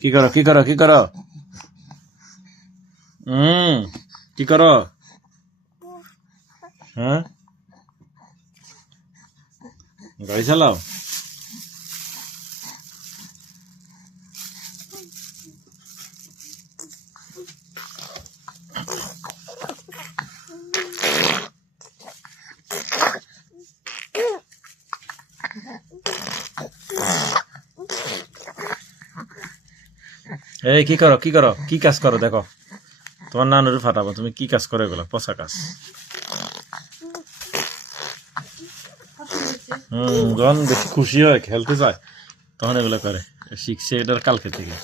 কি করো কি করো কি করো কি করো হ্যাঁ গাড়ি চালাও এই কি করো কি কাজ করো দেখো তোমার নানুরে ফাটাবো তুমি কি কাজ করো এগুলো পচা কাজ যখন বেশি খুশি হয় খেলতে যায় তখন এগুলো করে শিখছে এটার কালকে থেকে